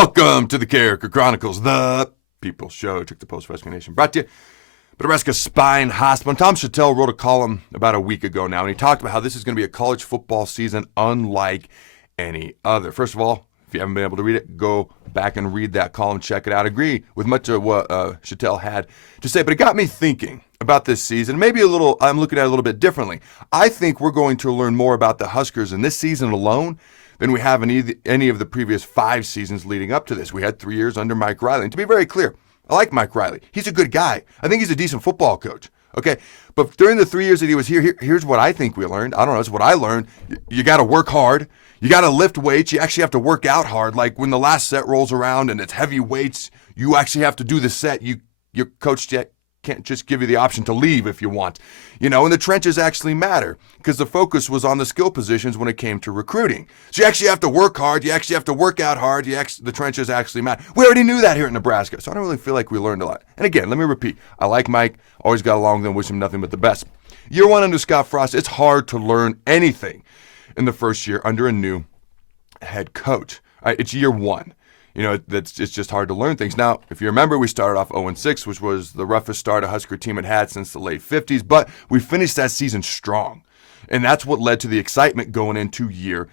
Welcome to the Carriker Chronicles, the People's Show. Check the Post Rescue Nation. Brought to you by Nebraska Spine Hospital. And Tom Chattel wrote a column about a week ago now, and he talked about how this is going to be a college football season unlike any other. First of all, if you haven't been able to read it, go back and read that column, check it out. I agree with much of what Chattel had to say, but it got me thinking about this season. Maybe I'm looking at it a little bit differently. I think we're going to learn more about the Huskers in this season alone than we have in any of the previous 5 seasons leading up to this. We had 3 years under Mike Riley. And to be very clear, I like Mike Riley. He's a good guy. I think he's a decent football coach. Okay, but during the 3 years that he was here, here's what I think we learned. I don't know, it's what I learned. You got to work hard. You got to lift weights. You actually have to work out hard. Like when the last set rolls around and it's heavy weights, you actually have to do the set. Your coach can't just give you the option to leave if you want. And the trenches actually matter because the focus was on the skill positions when it came to recruiting. So you actually have to work hard. You actually have to work out hard. The trenches actually matter. We already knew that here in Nebraska, so I don't really feel like we learned a lot. And again, let me repeat. I like Mike. Always got along with him. Wish him nothing but the best. Year 1 under Scott Frost, it's hard to learn anything in the first year under a new head coach. All right, it's year 1. It's just hard to learn things. Now, if you remember, we started off 0-6, which was the roughest start a Husker team had since the late 50s, but we finished that season strong. And that's what led to the excitement going into year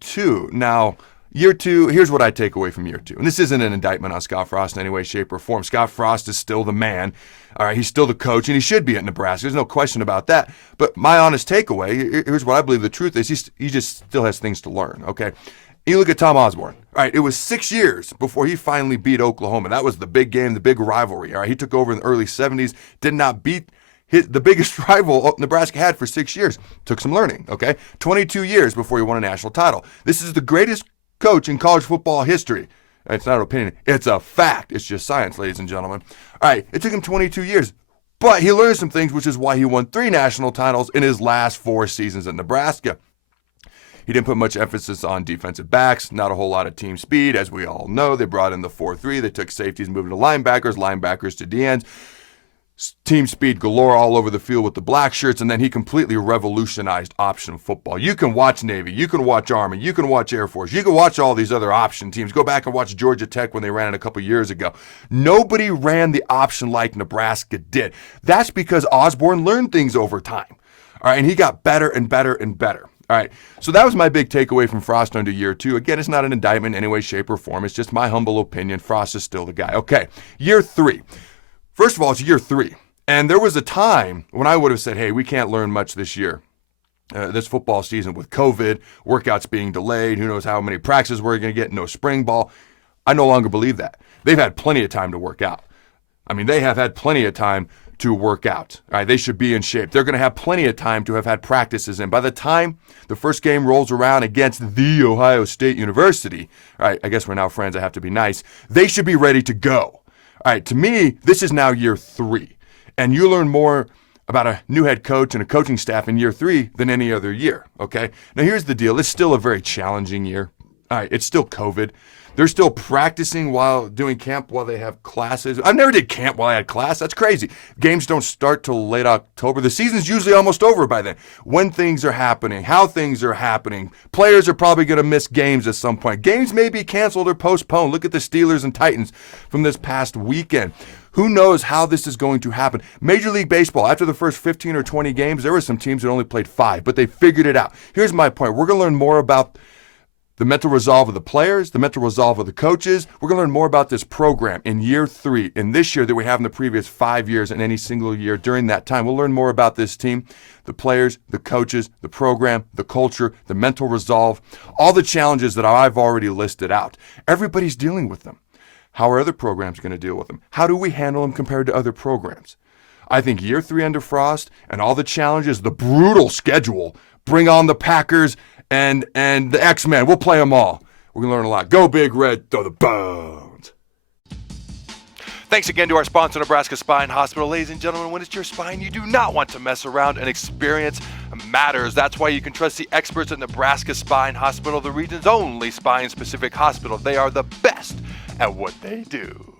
2. Now, year 2, here's what I take away from year 2. And this isn't an indictment on Scott Frost in any way, shape, or form. Scott Frost is still the man. All right, he's still the coach, and he should be at Nebraska. There's no question about that. But my honest takeaway, here's what I believe the truth is. He just still has things to learn, okay? You look at Tom Osborne. All right, it was 6 years before he finally beat Oklahoma. That was the big game, the big rivalry. All right, he took over in the early 70s, did not beat the biggest rival Nebraska had for 6 years. Took some learning, okay? 22 years before he won a national title. This is the greatest coach in college football history. It's not an opinion. It's a fact. It's just science, ladies and gentlemen. All right, it took him 22 years. But he learned some things, which is why he won 3 national titles in his last 4 seasons at Nebraska. He didn't put much emphasis on defensive backs, not a whole lot of team speed. As we all know, they brought in the 4-3. They took safeties, moved to linebackers to D-ends. Team speed galore all over the field with the black shirts, and then he completely revolutionized option football. You can watch Navy, you can watch Army, you can watch Air Force, you can watch all these other option teams. Go back and watch Georgia Tech when they ran it a couple years ago. Nobody ran the option like Nebraska did. That's because Osborne learned things over time. All right, and he got better and better and better. All right, so that was my big takeaway from Frost under year 2. Again, it's not an indictment in any way, shape, or form. It's just my humble opinion. Frost is still the guy. Okay, year 3. First of all, it's year 3. And there was a time when I would have said, hey, we can't learn much this year, this football season with COVID, workouts being delayed, who knows how many practices we're going to get, no spring ball. I no longer believe that. They've had plenty of time to work out. I mean, they have had plenty of time to work out. All right, they should be in shape. They're going to have plenty of time to have had practices in. By the time the first game rolls around against the Ohio State University, all right, I guess we're now friends, I have to be nice, they should be ready to go. All right, to me, this is now year 3. And you learn more about a new head coach and a coaching staff in year 3 than any other year, okay? Now, here's the deal. It's still a very challenging year. All right, it's still COVID. They're still practicing while doing camp while they have classes. I never did camp while I had class. That's crazy. Games don't start till late October. The season's usually almost over by then. When things are happening, how things are happening. Players are probably going to miss games at some point. Games may be canceled or postponed. Look at the Steelers and Titans from this past weekend. Who knows how this is going to happen? Major League Baseball, after the first 15 or 20 games, there were some teams that only played 5, but they figured it out. Here's my point. We're going to learn more about the mental resolve of the players, the mental resolve of the coaches. We're going to learn more about this program in year 3, in this year that we have in the previous 5 years, and any single year during that time. We'll learn more about this team, the players, the coaches, the program, the culture, the mental resolve, all the challenges that I've already listed out. Everybody's dealing with them. How are other programs going to deal with them? How do we handle them compared to other programs? I think year 3 under Frost and all the challenges, the brutal schedule, bring on the Packers and the X-Men. We'll play them all. We're going to learn a lot. Go Big Red, throw the bones. Thanks again to our sponsor, Nebraska Spine Hospital. Ladies and gentlemen, when it's your spine, you do not want to mess around, and experience matters. That's why you can trust the experts at Nebraska Spine Hospital, the region's only spine-specific hospital. They are the best at what they do.